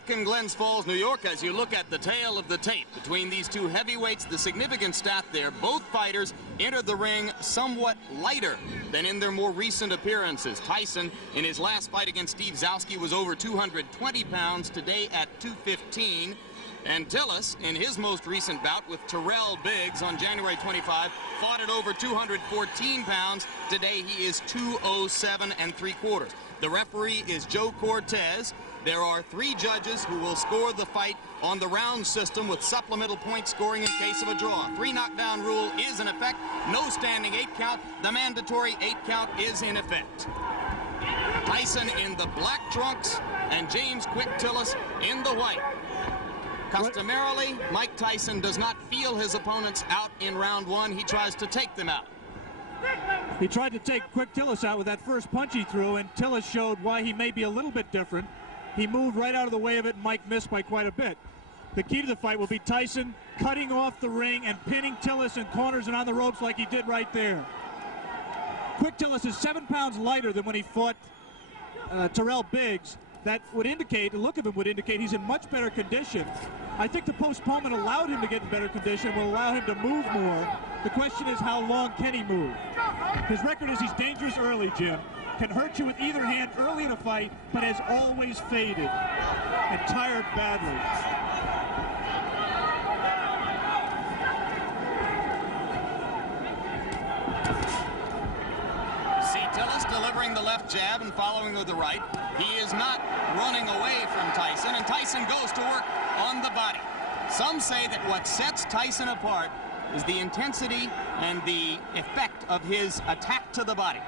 back in Glens Falls, New York, as you look at the tale of the tape between these two heavyweights, the significant stat there, both fighters entered the ring somewhat lighter than in their more recent appearances. Tyson, in his last fight against Steve Zowski, was over 220 pounds, today at 215. And Tillis, in his most recent bout with Terrell Biggs on January 25, fought at over 214 pounds. Today he is 207 3/4. The referee is Joe Cortez. There are 3 judges who will score the fight on the round system with supplemental point scoring in case of a draw. 3 knockdown rule is in effect. No standing 8 count. The mandatory 8 count is in effect. Tyson in the black trunks and James Quick Tillis in the white. Customarily, Mike Tyson does not feel his opponents out in round 1. He tries to take them out. He tried to take Quick Tillis out with that first punch he threw, and Tillis showed why he may be a little bit different. He moved right out of the way of it, and Mike missed by quite a bit. The key to the fight will be Tyson cutting off the ring and pinning Tillis in corners and on the ropes like he did right there. Quick Tillis is 7 pounds lighter than when he fought Terrell Biggs. That would indicate, the look of him would indicate he's in much better condition. I think the postponement allowed him to get in better condition, will allow him to move more. The question is, how long can he move? His record is he's dangerous early, Jim. Can hurt you with either hand early in a fight, but has always faded and tired badly. See Tillis delivering the left jab and following with the right. He is not running away from Tyson, and Tyson goes to work on the body. Some say that what sets Tyson apart is the intensity and the effect of his attack to the body.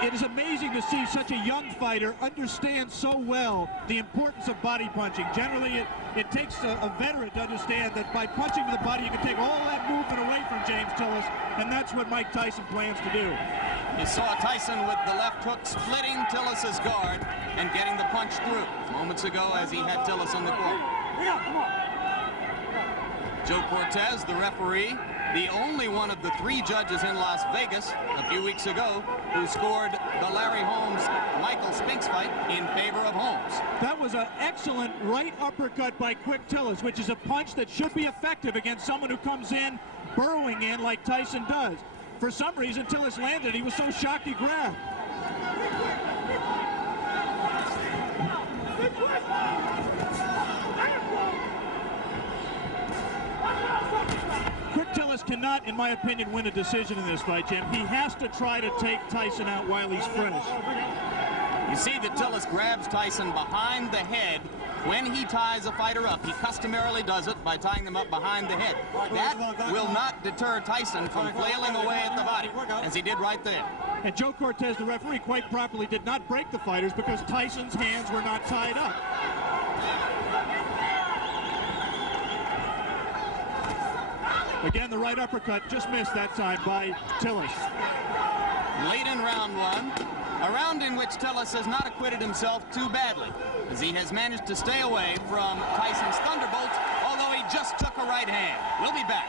It is amazing to see such a young fighter understand so well the importance of body punching. Generally, it takes a veteran to understand that by punching to the body, you can take all that movement away from James Tillis, and that's what Mike Tyson plans to do. You saw Tyson with the left hook splitting Tillis's guard and getting the punch through moments ago as he had Tillis in the corner. Joe Cortez, the referee, the only one of the 3 judges in Las Vegas a few weeks ago who scored the Larry Holmes-Michael Spinks fight in favor of Holmes. That was an excellent right uppercut by Quick Tillis, which is a punch that should be effective against someone who comes in, burrowing in like Tyson does. For some reason, Tillis landed. He was so shocked he grabbed. Quick Tillis cannot, in my opinion, win a decision in this fight, Jim. He has to try to take Tyson out while he's fresh. You see that Tillis grabs Tyson behind the head when he ties a fighter up. He customarily does it by tying them up behind the head. That will not deter Tyson from flailing away at the body, as he did right there. And Joe Cortez, the referee, quite properly did not break the fighters because Tyson's hands were not tied up. Again, the right uppercut just missed that time by Tillis. Late in round 1, a round in which Tillis has not acquitted himself too badly, as he has managed to stay away from Tyson's thunderbolts, although he just took a right hand. We'll be back.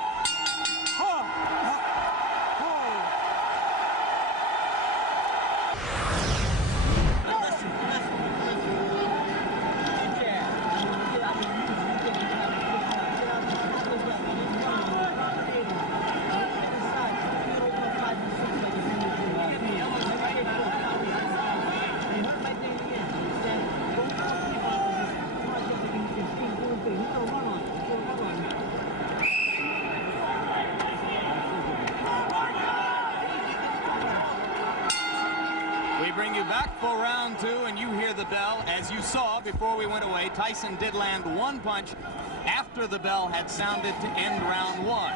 Bring you back for round 2, and you hear the bell. As you saw before we went away, Tyson did land 1 punch after the bell had sounded to end round 1.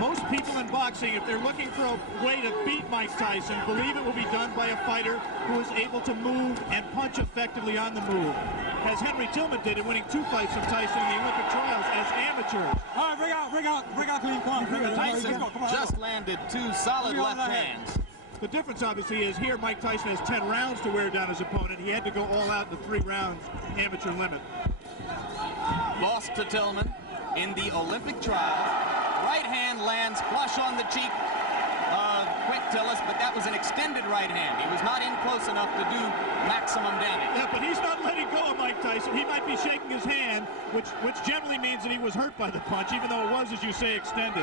Most people in boxing, if they're looking for a way to beat Mike Tyson, believe it will be done by a fighter who is able to move and punch effectively on the move, as Henry Tillman did in winning 2 fights from Tyson in the Olympic trials as amateurs. All right, bring out, clean, come on. Tyson just landed 2 solid left hands. The difference, obviously, is here Mike Tyson has 10 rounds to wear down his opponent. He had to go all out in the 3 rounds amateur limit. Lost to Tillman in the Olympic trial. Right hand lands flush on the cheek of quick Tillis, but that was an extended right hand. He was not in close enough to do maximum damage. Yeah, but he's not letting go of Mike Tyson. He might be shaking his hand, which generally means that he was hurt by the punch, even though it was, as you say, extended.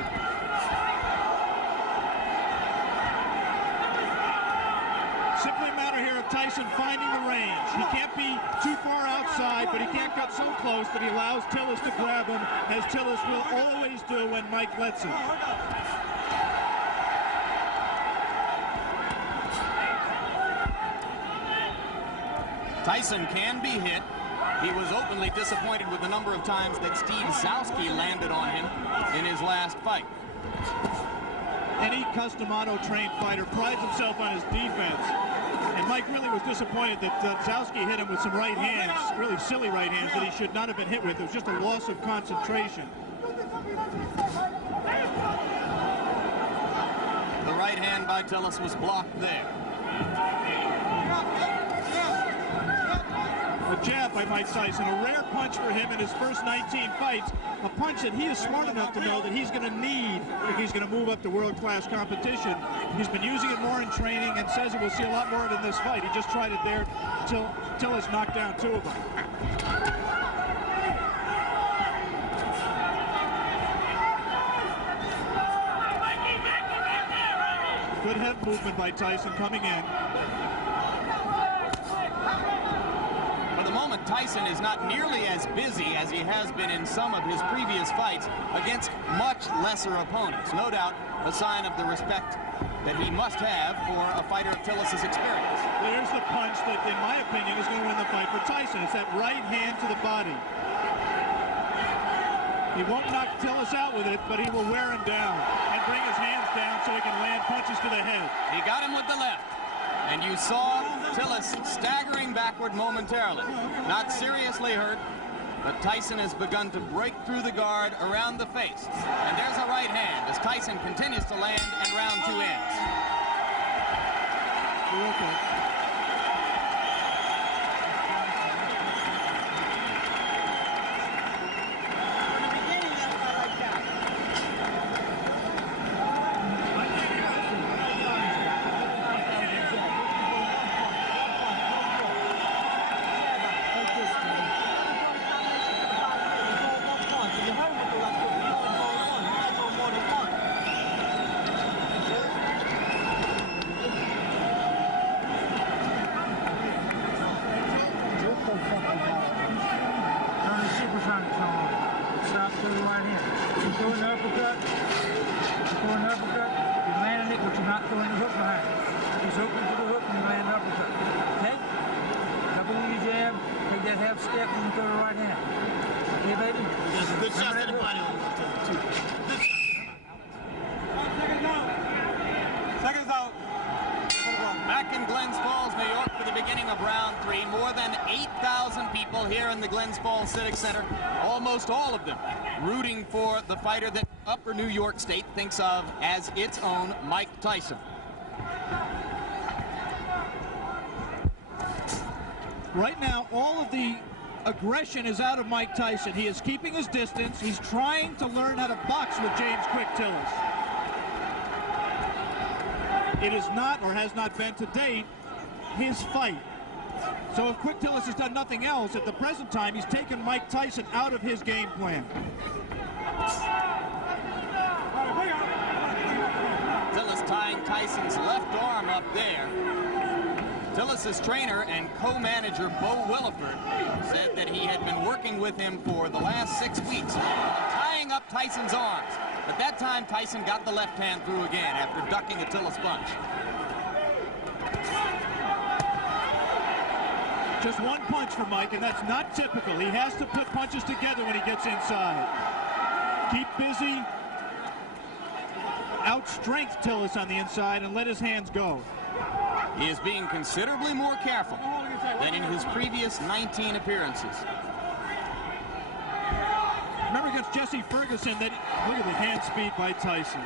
Simply a matter here of Tyson finding the range. He can't be too far outside, but he can't get so close that he allows Tillis to grab him, as Tillis will always do when Mike lets him. Tyson can be hit. He was openly disappointed with the number of times that Steve Zowski landed on him in his last fight. Any custom auto-trained fighter prides himself on his defense. And Mike really was disappointed that Zowski hit him with some right hands, really silly right hands that he should not have been hit with. It was just a loss of concentration. The right hand by Tillis was blocked there. A jab by Mike Tyson, a rare punch for him in his first 19 fights, a punch that he is smart enough to know that he's going to need if he's going to move up to world-class competition. He's been using it more in training and says that we'll see a lot more of it in this fight. He just tried it there until Tillis knocked down 2 of them. Good head movement by Tyson coming in. Tyson is not nearly as busy as he has been in some of his previous fights against much lesser opponents. No doubt a sign of the respect that he must have for a fighter of Tillis' experience. There's the punch that, in my opinion, is going to win the fight for Tyson. It's that right hand to the body. He won't knock Tillis out with it, but he will wear him down and bring his hands down so he can land punches to the head. He got him with the left. And you saw Tillis staggering backward momentarily. Not seriously hurt, but Tyson has begun to break through the guard around the face. And there's a right hand as Tyson continues to land and round 2 ends. Okay. Back in Glens Falls, New York for the beginning of round 3. More than 8,000 people here in the Glens Falls Civic Center, almost all of them rooting for the fighter that Upper New York State thinks of as its own Mike Tyson. Right now, all of the aggression is out of Mike Tyson. He is keeping his distance. He's trying to learn how to box with James Quick Tillis. It is not, or has not been to date, his fight. So if Quick Tillis has done nothing else, at the present time, he's taken Mike Tyson out of his game plan. Tillis tying Tyson's left arm up there. Tillis' trainer and co-manager Bo Williford said that he had been working with him for the last 6 weeks, tying up Tyson's arms. But that time, Tyson got the left hand through again after ducking a Tillis punch. Just one punch for Mike, and that's not typical. He has to put punches together when he gets inside. Keep busy. Outstrength Tillis on the inside and let his hands go. He is being considerably more careful than in his previous 19 appearances. Remember against Jesse Ferguson, that look at the hand speed by Tyson.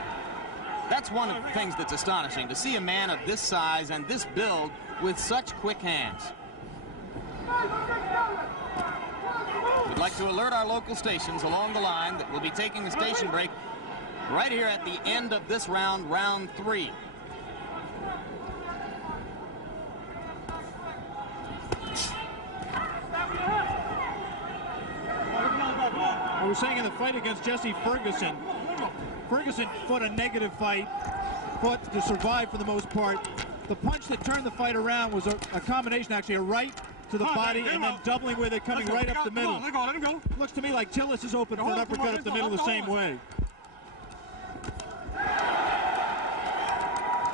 That's one of the things that's astonishing, to see a man of this size and this build with such quick hands. We'd like to alert our local stations along the line that we'll be taking a station break right here at the end of this round, round 3. I was saying in the fight against Jesse Ferguson, Ferguson fought a negative fight, fought to survive for the most part. The punch that turned the fight around was a combination, actually, a right to the body and then doubling with it, coming right up the middle. Let him go. Looks to me like Tillis is open for an uppercut up the middle the same way.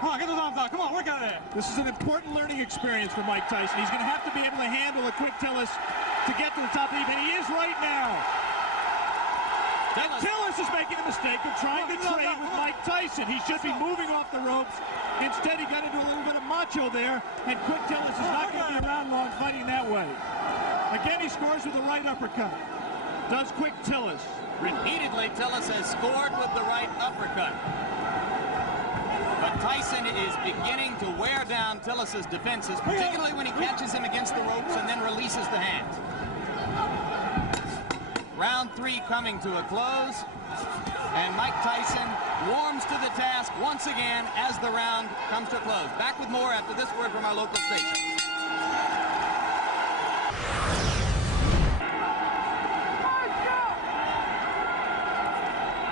Come on, get those arms out. Come on, work out of there. This is an important learning experience for Mike Tyson. He's going to have to be able to handle a quick Tillis to get to the top of the heap, and he is right now. Tillis is making a mistake of trying to trade with Mike Tyson. He should be moving off the ropes. Instead, he got into a little bit of macho there, and quick Tillis is not going to be around long fighting that way. Again, he scores with the right uppercut. Does quick Tillis. Repeatedly, Tillis has scored with the right uppercut. But Tyson is beginning to wear down Tillis's defenses, particularly when he catches him against the ropes and then releases the hands. Round 3 coming to a close, and Mike Tyson warms to the task once again as the round comes to a close. Back with more after this word from our local station.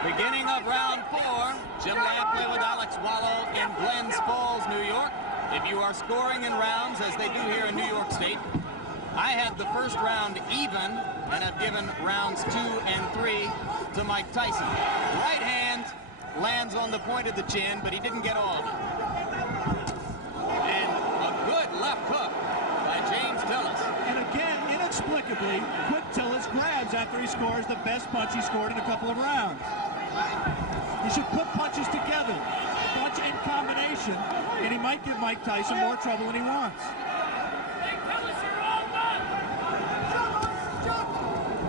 Beginning of round 4, Jim Lampley with Alex Wallow in Glens Falls, New York. If you are scoring in rounds, as they do here in New York State, I had the first round even, and have given rounds 2 and 3 to Mike Tyson. Right hand lands on the point of the chin, but he didn't get all of it. And a good left hook by James Tillis. And again, inexplicably, quick Tillis grabs after he scores the best punch he scored in a couple of rounds. He should put punches together, punch in combination, and he might give Mike Tyson more trouble than he wants.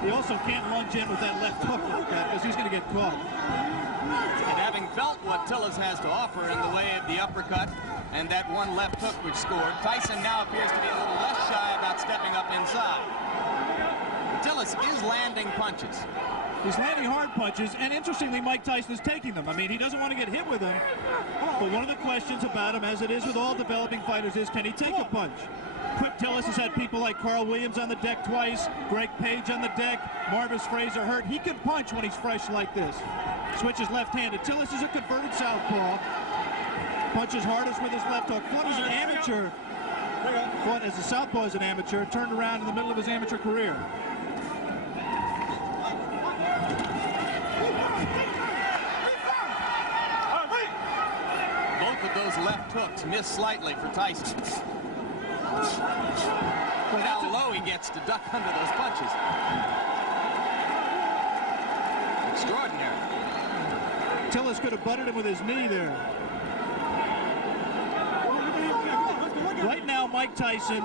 He also can't lunge in with that left hook like that because he's going to get caught. And having felt what Tillis has to offer in the way of the uppercut and that one left hook which scored, Tyson now appears to be a little less shy about stepping up inside. Tillis is landing punches. He's landing hard punches, and interestingly, Mike Tyson is taking them. I mean, he doesn't want to get hit with them, but one of the questions about him, as it is with all developing fighters, is can he take a punch? Quick Tillis has had people like Carl Williams on the deck twice, Greg Page on the deck, Marvis Fraser hurt. He can punch when he's fresh like this. Switches left-handed. Tillis is a converted southpaw. Punches hardest with his left hook. Fought as an amateur. Fought as a southpaw as an amateur. Turned around in the middle of his amateur career. Both of those left hooks miss slightly for Tyson. Well, how low he gets to duck under those punches. Extraordinary. Tillis could have butted him with his knee there. Right now, Mike Tyson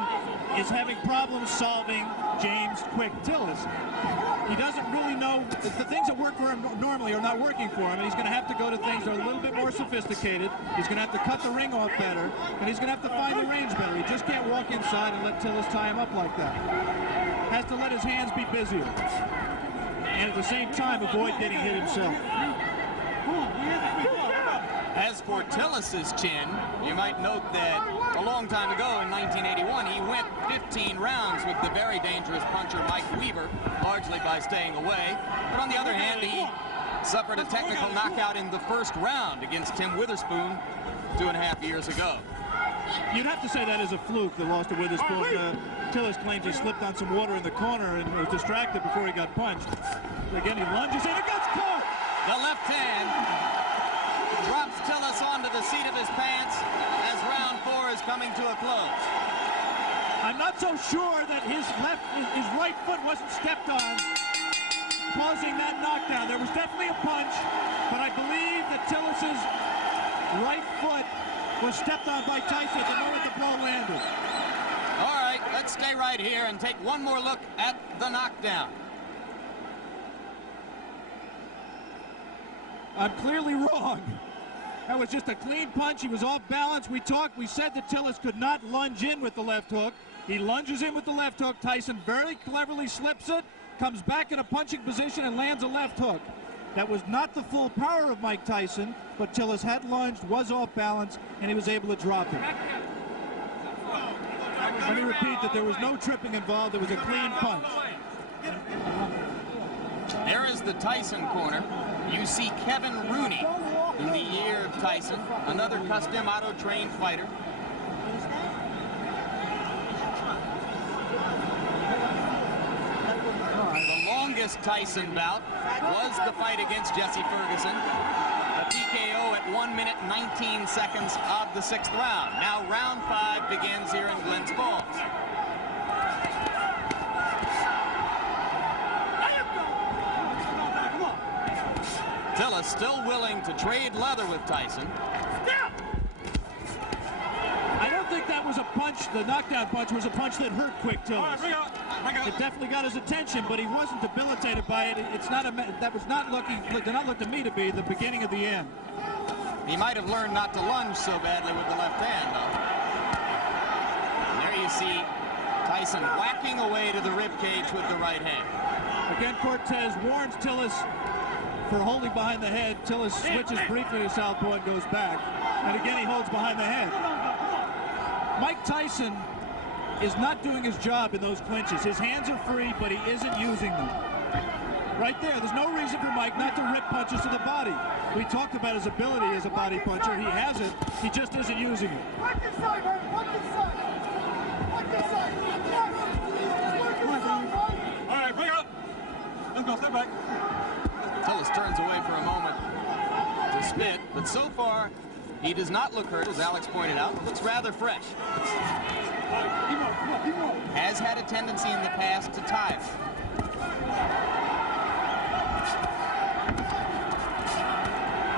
is having problems solving James Quick Tillis. He doesn't really know the things that work for him normally are not working for him, and he's going to have to go to things that are a little bit more sophisticated. He's going to have to cut the ring off better, and he's going to have to find the range better. He just can't walk inside and let Tillis tie him up like that. Has to let his hands be busier, and at the same time avoid getting hit himself. As for Tillis's chin, you might note that a long time ago in 1981, he went 15 rounds with the very dangerous puncher Mike Weaver, largely by staying away. But on the other hand, he suffered a technical knockout in the first round against Tim Witherspoon 2.5 years ago. You'd have to say that is a fluke, the loss to Witherspoon. Tillis claims he slipped on some water in the corner and was distracted before he got punched. Again, he lunges and it gets caught! The left hand drops Tillis onto the seat of his pants as round 4 is coming to a close. I'm not so sure that his right foot wasn't stepped on, causing that knockdown. There was definitely a punch, but I believe that Tillis's right foot was stepped on by Tyson at the moment the blow landed. All right, let's stay right here and take one more look at the knockdown. I'm clearly wrong. That was just a clean punch. He was off balance. We said that Tillis could not lunge in with the left hook. He lunges in with the left hook. Tyson very cleverly slips it, comes back in a punching position and lands a left hook. That was not the full power of Mike Tyson, but Tillis had lunged, was off balance, and he was able to drop it. Let me repeat that there was no tripping involved. It was a clean punch. There is towards the Tyson corner, you see Kevin Rooney in the year of Tyson, another custom auto-trained fighter. The longest Tyson bout was the fight against Jesse Ferguson. A TKO at 1 minute 19 seconds of the 6th round. Now round 5 begins here in Glens Falls. Tillis still willing to trade leather with Tyson. I don't think that was a punch. The knockdown punch was a punch that hurt Quick Tillis. It definitely got his attention, but he wasn't debilitated by it. It's not a. That was not looking. Did not look to me to be the beginning of the end. He might have learned not to lunge so badly with the left hand, though. And there you see Tyson whacking away to the rib cage with the right hand. Again, Cortez warns Tillis for holding behind the head. Tillis switches briefly to southpaw and goes back. And again, he holds behind the head. Mike Tyson is not doing his job in those clinches. His hands are free, but he isn't using them. Right there, there's no reason for Mike not to rip punches to the body. We talked about his ability as a body puncher. He has it. He just isn't using it. All right, bring it up. Let's go, step back. Tillis turns away for a moment to spit, but so far he does not look hurt, as Alex pointed out. Looks rather fresh. Has had a tendency in the past to tire.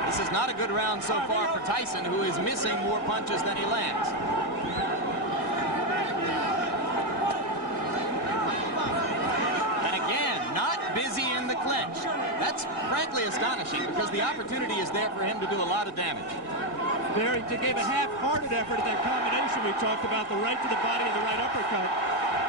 This is not a good round so far for Tyson, who is missing more punches than he lands. And again, not busy in the clinch. That's frankly astonishing, because the opportunity is there for him to do a lot of damage. There, he gave a half-hearted effort at that combination we talked about, the right to the body and the right uppercut,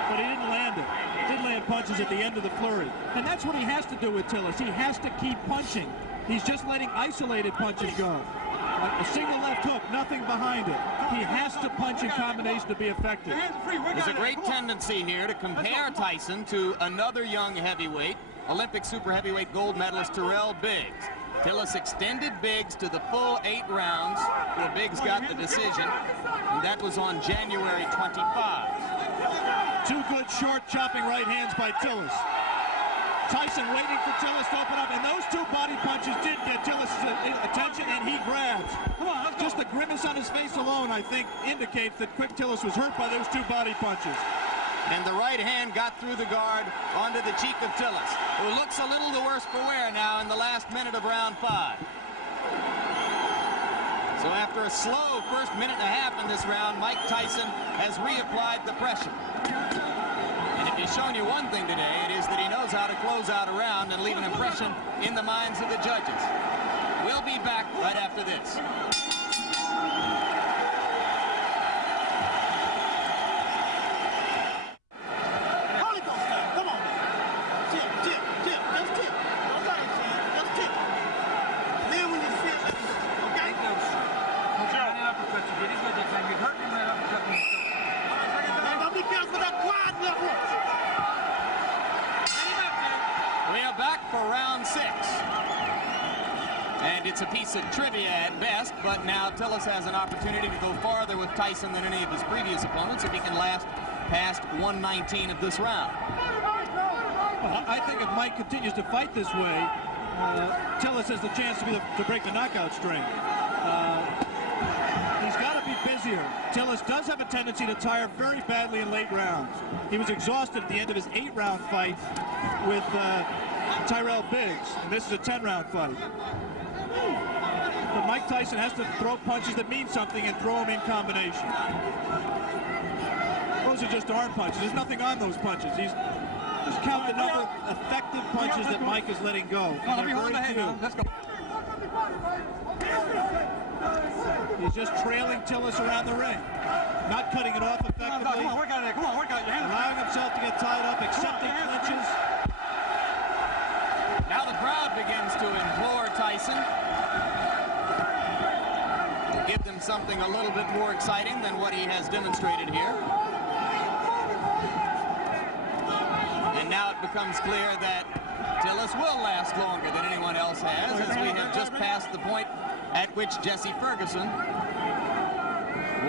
but he didn't land it. Did land punches at the end of the flurry. And that's what he has to do with Tillis. He has to keep punching. He's just letting isolated punches go. A single left hook, nothing behind it. He has to punch in combination to be effective. There's a great tendency here to compare Tyson to another young heavyweight, Olympic super heavyweight gold medalist Terrell Biggs. Tillis extended Biggs to the full 8 rounds, where Biggs got the decision, and that was on January 25. 2 good short chopping right hands by Tillis. Tyson waiting for Tillis to open up, and those 2 body punches did get Tillis' attention, and he grabs. Just the grimace on his face alone, I think, indicates that Quick Tillis was hurt by those 2 body punches. And the right hand got through the guard onto the cheek of Tillis, who looks a little the worse for wear now in the last minute of round 5. So after a slow first minute and a half in this round, Mike Tyson has reapplied the pressure. And if he's shown you one thing today, it is that he knows how to close out a round and leave an impression in the minds of the judges. We'll be back right after this. We are back for round 6. And it's a piece of trivia at best, but now Tillis has an opportunity to go farther with Tyson than any of his previous opponents if he can last past 119 of this round. Well, I think if Mike continues to fight this way, Tillis has the chance to break the knockout string. He's got to be busier. Tillis does have a tendency to tire very badly in late rounds. He was exhausted at the end of his 8-round fight with Tyrell Biggs, and this is a 10-round fight. But Mike Tyson has to throw punches that mean something and throw them in combination. Those are just arm punches. There's nothing on those punches. Just count the number of effective punches that Mike is letting go. Let's go. He's just trailing Tillis around the ring. Not cutting it off effectively. Come on, work out of there. Come on, work out your hands. Allowing himself to get tied up, accepting clinches. Now the crowd begins to implore Tyson to give them something a little bit more exciting than what he has demonstrated here. And now it becomes clear that Tillis will last longer than anyone else has, as we have just passed the point at which Jesse Ferguson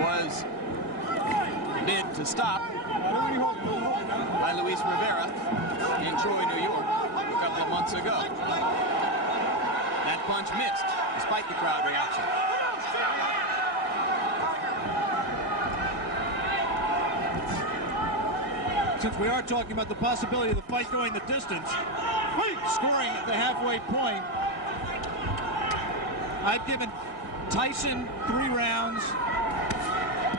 was bid to stop by Luis Rivera in Troy, New York, a couple of months ago. That punch missed, despite the crowd reaction. Since we are talking about the possibility of the fight going the distance, scoring at the halfway point, I've given Tyson 3 rounds,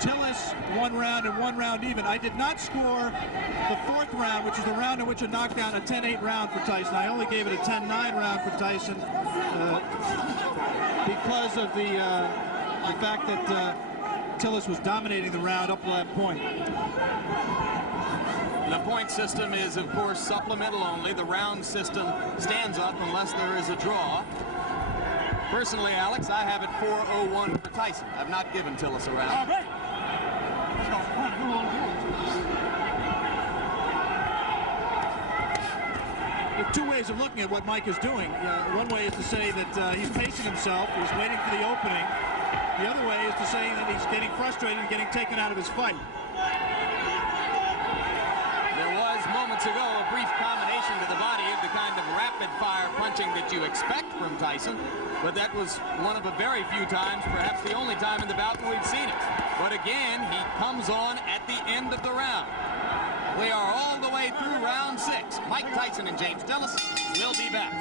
Tillis 1 round, and 1 round even. I did not score the 4th round, which is the round in which a knockdown, a 10-8 round for Tyson. I only gave it a 10-9 round for Tyson because of the fact that Tillis was dominating the round up to that point. The point system is, of course, supplemental only. The round system stands up unless there is a draw. Personally, Alex, I have it 4-0-1 for Tyson. I've not given Tillis a round. There are 2 ways of looking at what Mike is doing. One way is to say that he's pacing himself, he's waiting for the opening. The other way is to say that he's getting frustrated and getting taken out of his fight. There was moments ago a brief combination to the body of the kind of rapid-fire punching that you expect from Tyson, but that was one of a very few times, perhaps the only time in the bout when we've seen it. But again, he comes on at the end of the round. We are all the way through round 6. Mike Tyson and James Tillis will be back.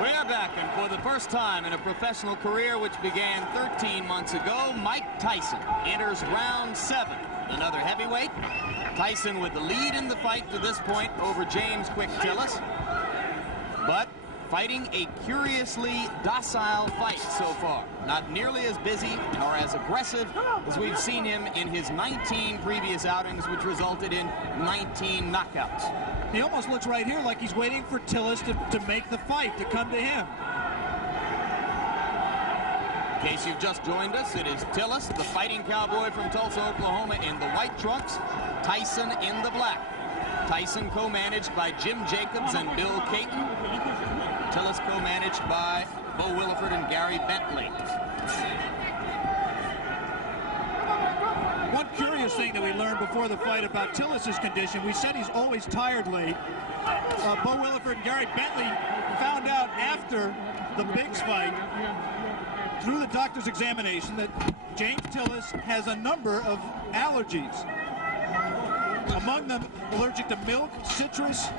We are back, and for the first time in a professional career which began 13 months ago, Mike Tyson enters round 7. Another heavyweight. Tyson with the lead in the fight to this point over James Quick Tillis, but fighting a curiously docile fight so far. Not nearly as busy nor as aggressive as we've seen him in his 19 previous outings, which resulted in 19 knockouts. He almost looks right here like he's waiting for Tillis to make the fight, to come to him. In case you've just joined us, it is Tillis, the fighting cowboy from Tulsa, Oklahoma, in the white trunks, Tyson in the black. Tyson co-managed by Jim Jacobs and Bill Caton. Tillis co-managed by Bo Williford and Gary Bentley. One curious thing that we learned before the fight about Tillis' condition, we said he's always tired late. Bo Williford and Gary Bentley found out after the Biggs fight, through the doctor's examination, that James Tillis has a number of allergies. Among them, allergic to milk, citrus,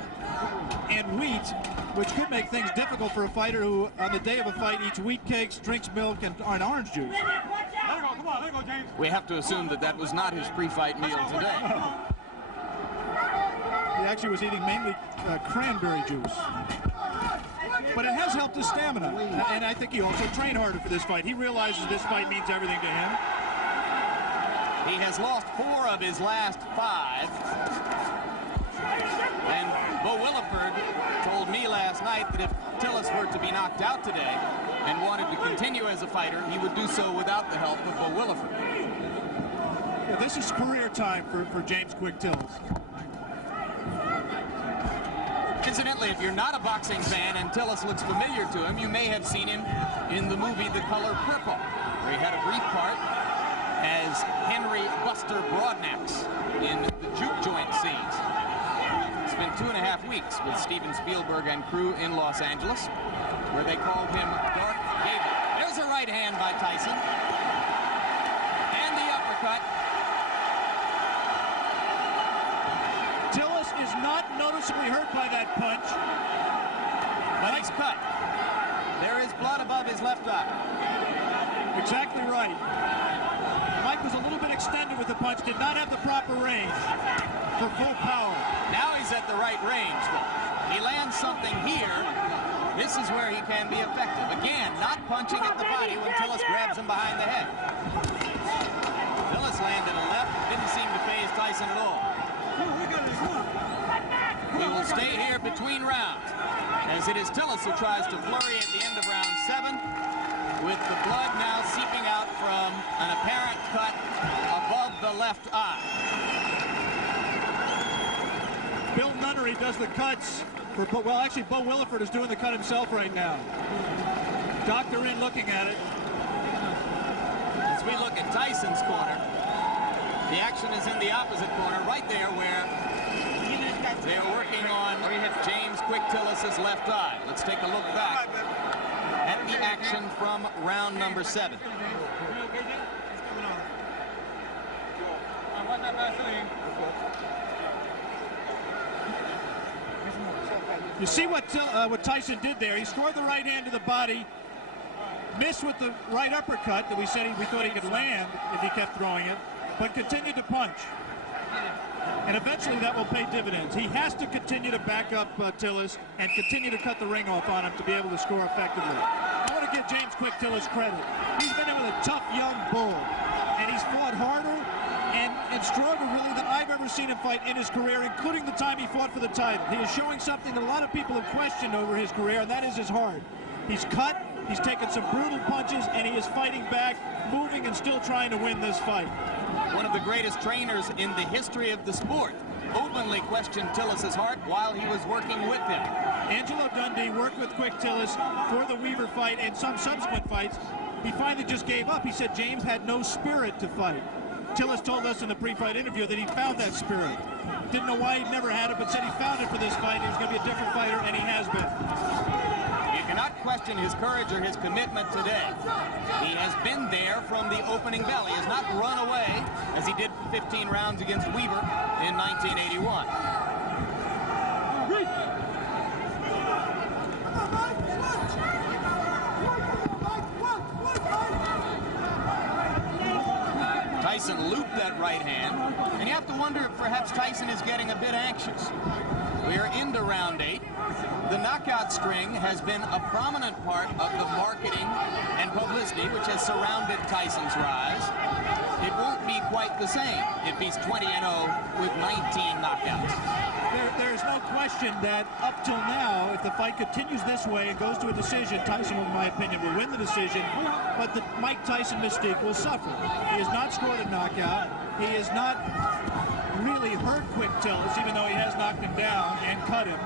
and wheat, which could make things difficult for a fighter who, on the day of a fight, eats wheat cakes, drinks milk, and orange juice. We have to assume that that was not his pre-fight meal today. He actually was eating mainly cranberry juice. But it has helped his stamina, and I think he also trained harder for this fight. He realizes this fight means everything to him. He has lost 4 of his last 5. And Bo Williford told me last night that if Tillis were to be knocked out today and wanted to continue as a fighter, he would do so without the help of Bo Williford. Yeah, this is career time for James Quick Tillis. Incidentally, if you're not a boxing fan and Tillis looks familiar to him, you may have seen him in the movie The Color Purple, where he had a brief part as Henry Buster Broadnax in the juke joint scenes. Spent 2.5 weeks with Steven Spielberg and crew in Los Angeles, where they called him Dark Gable. There's a right hand by Tyson. And the uppercut. Tillis is not noticeably hurt by that punch. But he's cut. There is blood above his left eye. Exactly right. Mike was a little bit extended with the punch, did not have the proper range for full power. Now he's at the right range, though. He lands something here. This is where he can be effective. Again, not punching at the body when Tillis grabs him behind the head. Tillis landed a left, didn't seem to faze Tyson at all. We will stay here between rounds, as it is Tillis who tries to flurry at the end of round 7, with the blood now seeping out from an apparent cut above the left eye. Bill Nunnery does the cuts. Well, actually, Bo Williford is doing the cut himself right now. Doctor in looking at it. As we look at Tyson's corner, the action is in the opposite corner, right there where they're working on James Quick Tillis' left eye. Let's take a look back at the action from round number 7. You see what Tyson did there. He scored the right hand to the body, missed with the right uppercut that we thought he could land if he kept throwing it, but continued to punch. And eventually that will pay dividends. He has to continue to back up Tillis and continue to cut the ring off on him to be able to score effectively. I want to give James Quick Tillis credit. He's been in with a tough young bull, and he's fought harder and stronger really than I've ever seen him fight in his career, including the time he fought for the title. He is showing something that a lot of people have questioned over his career, and that is his heart. He's cut, he's taken some brutal punches, and he is fighting back, moving and still trying to win this fight. One of the greatest trainers in the history of the sport openly questioned Tillis' heart while he was working with him. Angelo Dundee worked with Quick Tillis for the Weaver fight and some subsequent fights. He finally just gave up. He said James had no spirit to fight. Tillis told us in the pre-fight interview that he found that spirit. Didn't know why he'd never had it, but said he found it for this fight. He was going to be a different fighter, and he has been. You cannot question his courage or his commitment today. He has been there from the opening bell. He has not run away as he did 15 rounds against Weaver in 1981. Tyson looped that right hand, and you have to wonder if perhaps Tyson is getting a bit anxious. We are into round 8. The knockout string has been a prominent part of the marketing and publicity which has surrounded Tyson's rise. It won't be quite the same if he's 20-0 with 19 knockouts. There's no question that up till now, if the fight continues this way and goes to a decision, Tyson, in my opinion, will win the decision, but the Mike Tyson mystique will suffer. He has not scored a knockout. He has not really hurt Quick Tillis, even though he has knocked him down and cut him.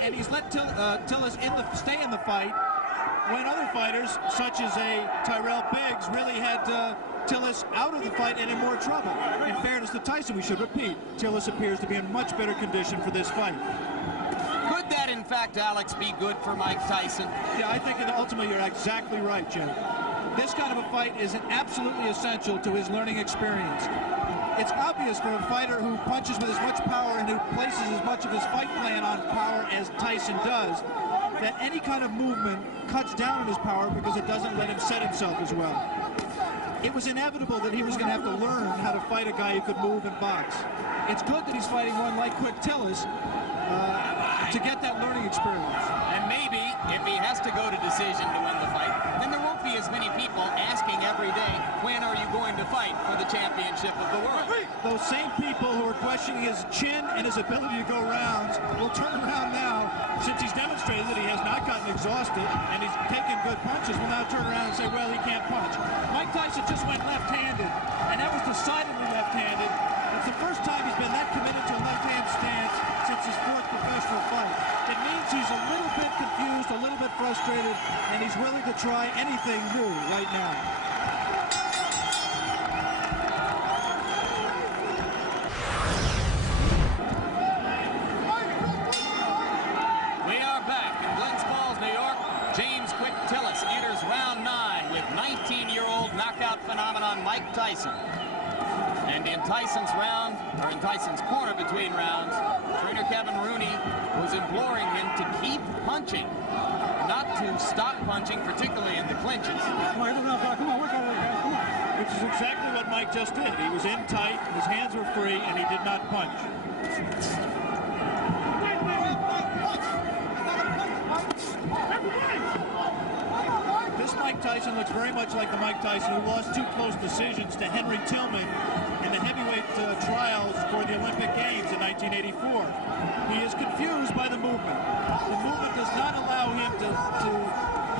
And he's let Tillis stay in the fight when other fighters, such as a Tyrell Biggs, really had Tillis out of the fight and in more trouble. In fairness to Tyson, we should repeat, Tillis appears to be in much better condition for this fight. Could that, in fact, Alex, be good for Mike Tyson? Yeah, I think ultimately you're exactly right, Jay. This kind of a fight is absolutely essential to his learning experience. It's obvious for a fighter who punches with as much power and who places as much of his fight plan on power as Tyson does, that any kind of movement cuts down on his power because it doesn't let him set himself as well. It was inevitable that he was going to have to learn how to fight a guy who could move and box. It's good that he's fighting one like Quick Tillis to get that learning experience. And maybe if he has to go to decision to win the fight, then there won't be as many people asking every day, when are you going to fight for the championship of the world? Those same people who are questioning his chin and his ability to go rounds will turn around now, since he's demonstrated that he has not gotten exhausted and he's taken good punches, will now turn around and say, well, he can't punch. Mike Tyson just went left-handed, and that was decidedly left-handed. It's the first time he's been that committed to a left-hand stance since his 4th professional fight. It means he's a little bit confused, a little bit frustrated, and he's willing to try anything new right now. We are back in Glens Falls, New York. James Quick Tillis enters round 9 with 19-year-old knockout phenomenon Mike Tyson. And in Tyson's round, or in Tyson's corner between rounds, trainer Kevin Rooney was imploring him to keep punching, not to stop punching, particularly in the clinches. Come on, work on it, guys. Come on. Which is exactly what Mike just did. He was in tight, his hands were free, and he did not punch. This Mike Tyson looks very much like the Mike Tyson who lost 2 close decisions to Henry Tillman in the heavyweight trials for the Olympic Games in 1984. He is confused by the movement. The movement does not allow him to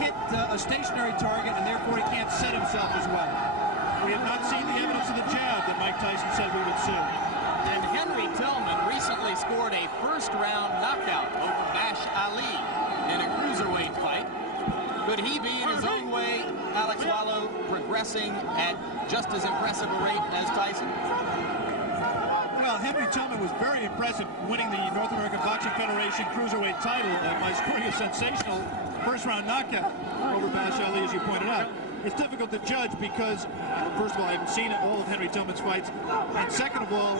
hit a stationary target, and therefore he can't set himself as well. We have not seen the evidence of the jab that Mike Tyson said we would see. And Henry Tillman recently scored a first-round knockout over Bash Ali in a cruiserweight fight. Could he be, in his own way, Alex Wallow, progressing at just as impressive a rate as Tyson? Well, Henry Tillman was very impressive winning the North American Boxing Federation cruiserweight title by scoring a sensational first-round knockout over Bash Ali, as you pointed out. It's difficult to judge because, first of all, I haven't seen all of Henry Tillman's fights, and second of all,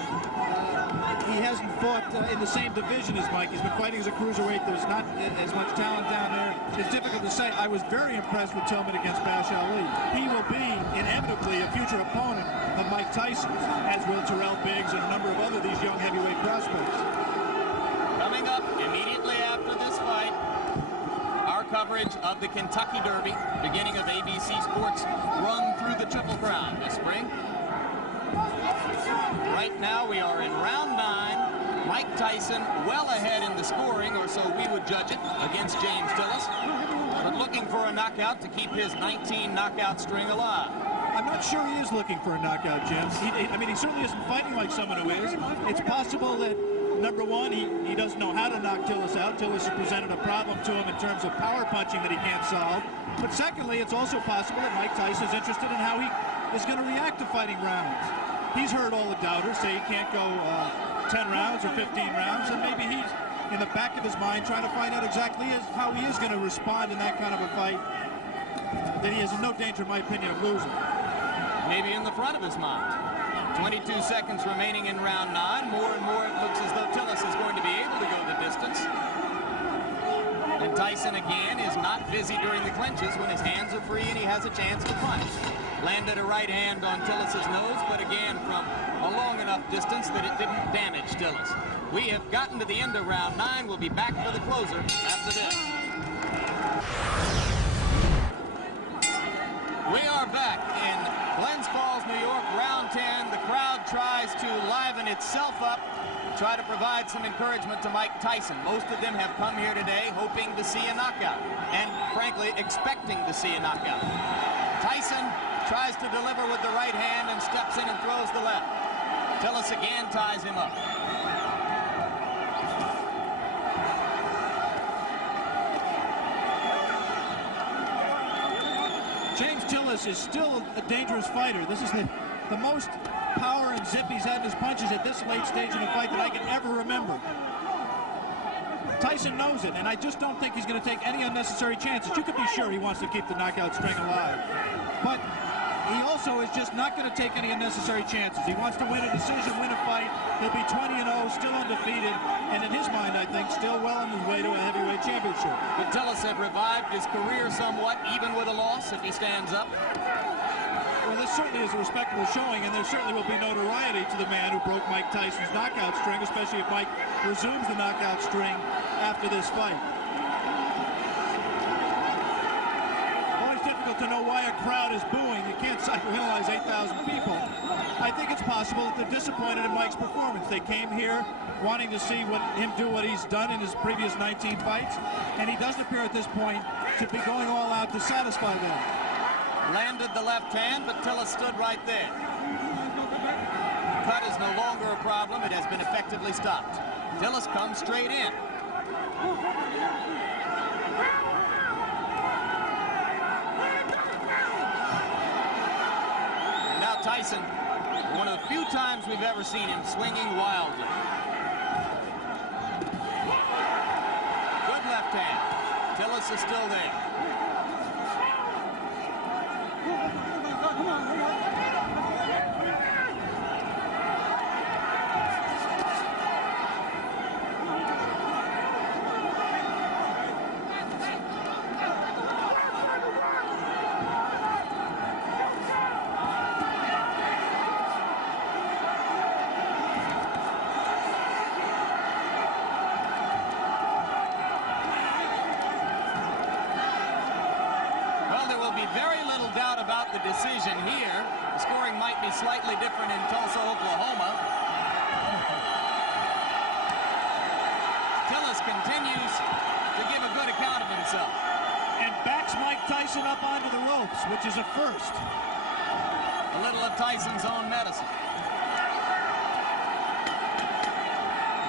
he hasn't fought in the same division as Mike. He's been fighting as a cruiserweight. There's not as much talent down there. It's difficult to say. I was very impressed with Tillman against Bash Ali. He will be inevitably a future opponent of Mike Tyson, as will Terrell Biggs and a number of other these young heavyweight prospects. Coming up immediately after this fight, our coverage of the Kentucky Derby, beginning of ABC Sports, run through the Triple Crown this spring. Right now we are in round 9. Mike Tyson well ahead in the scoring, or so we would judge it, against James Tillis, but looking for a knockout to keep his 19 knockout string alive. I'm not sure he is looking for a knockout, Jim. I mean, he certainly isn't fighting like someone who is. It's possible that, number one, he doesn't know how to knock Tillis out. Tillis has presented a problem to him in terms of power punching that he can't solve. But secondly, it's also possible that Mike Tyson is interested in how he is going to react to fighting rounds. He's heard all the doubters say he can't go 10 rounds or 15 rounds, and maybe he's in the back of his mind trying to find out exactly how he is going to respond in that kind of a fight that he is in no danger, in my opinion, of losing. Maybe in the front of his mind. 22 seconds remaining in round 9. More and more it looks as though Tillis is going to be able to go the distance. And Tyson again is not busy during the clinches when his hands are free and he has a chance to punch. Landed a right hand on Tillis' nose, but again from a long enough distance that it didn't damage Tillis. We have gotten to the end of round 9. We'll be back for the closer after this. We are back in Glens Falls, New York, round 10. The crowd tries to liven itself up, try to provide some encouragement to Mike Tyson. Most of them have come here today hoping to see a knockout and, frankly, expecting to see a knockout. Tyson tries to deliver with the right hand and steps in and throws the left. Tillis again ties him up. James Tillis is still a dangerous fighter. This is the most power and zip he's had in his punches at this late stage in a fight that I can ever remember. Tyson knows it, and I just don't think he's going to take any unnecessary chances. You could be sure he wants to keep the knockout string alive. But he also is just not going to take any unnecessary chances. He wants to win a decision, win a fight. He'll be 20-0, still undefeated, and in his mind, I think, still well on his way to a heavyweight championship. Could Tillis have revived his career somewhat, even with a loss, if he stands up? Well, this certainly is a respectable showing, and there certainly will be notoriety to the man who broke Mike Tyson's knockout string, especially if Mike resumes the knockout string after this fight. Always difficult to know why a crowd is booing. You can't psychoanalyze 8,000 people. I think it's possible that they're disappointed in Mike's performance. They came here wanting to see him do what he's done in his previous 19 fights, and he doesn't appear at this point to be going all out to satisfy them. Landed the left hand, but Tillis stood right there. Cut is no longer a problem. It has been effectively stopped. Tillis comes straight in. And now Tyson, one of the few times we've ever seen him swinging wildly. Good left hand. Tillis is still there. The decision here. The scoring might be slightly different in Tulsa, Oklahoma. Tillis continues to give a good account of himself. And backs Mike Tyson up onto the ropes, which is a first. A little of Tyson's own medicine.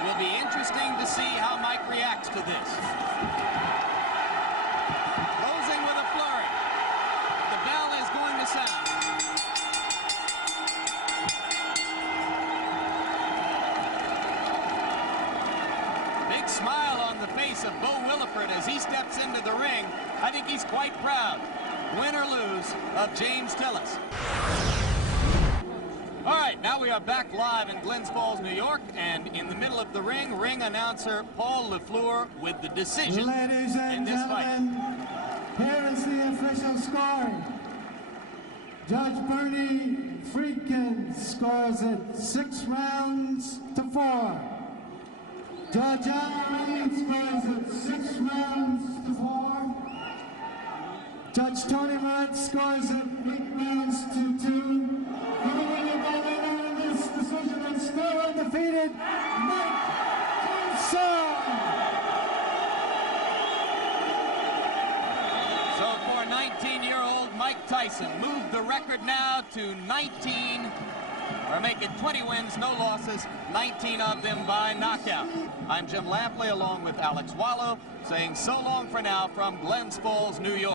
will be interesting to see how Mike reacts to this. Closing with a flurry. The bell is going to sound. Big smile on the face of Bo Williford as he steps into the ring. I think he's quite proud, win or lose, of James Tillis. All right, now we are back live in Glens Falls, New York, and in the middle of the ring announcer Paul LaFleur with the decision Ladies and in this gentlemen, here is the official scoring. Judge Bernie Friedkin scores it 6 rounds to 4. Judge Al Reed scores it 6 rounds to 4. Judge Tony Moran scores it 8 rounds to 2. The winner by the winner in this decision is still undefeated, Mike Tyson. So for 19-year-old Mike Tyson, moved the record now to 19, or make it 20 wins, no losses, 19 of them by knockout. I'm Jim Lampley along with Alex Wallow, saying so long for now from Glens Falls, New York.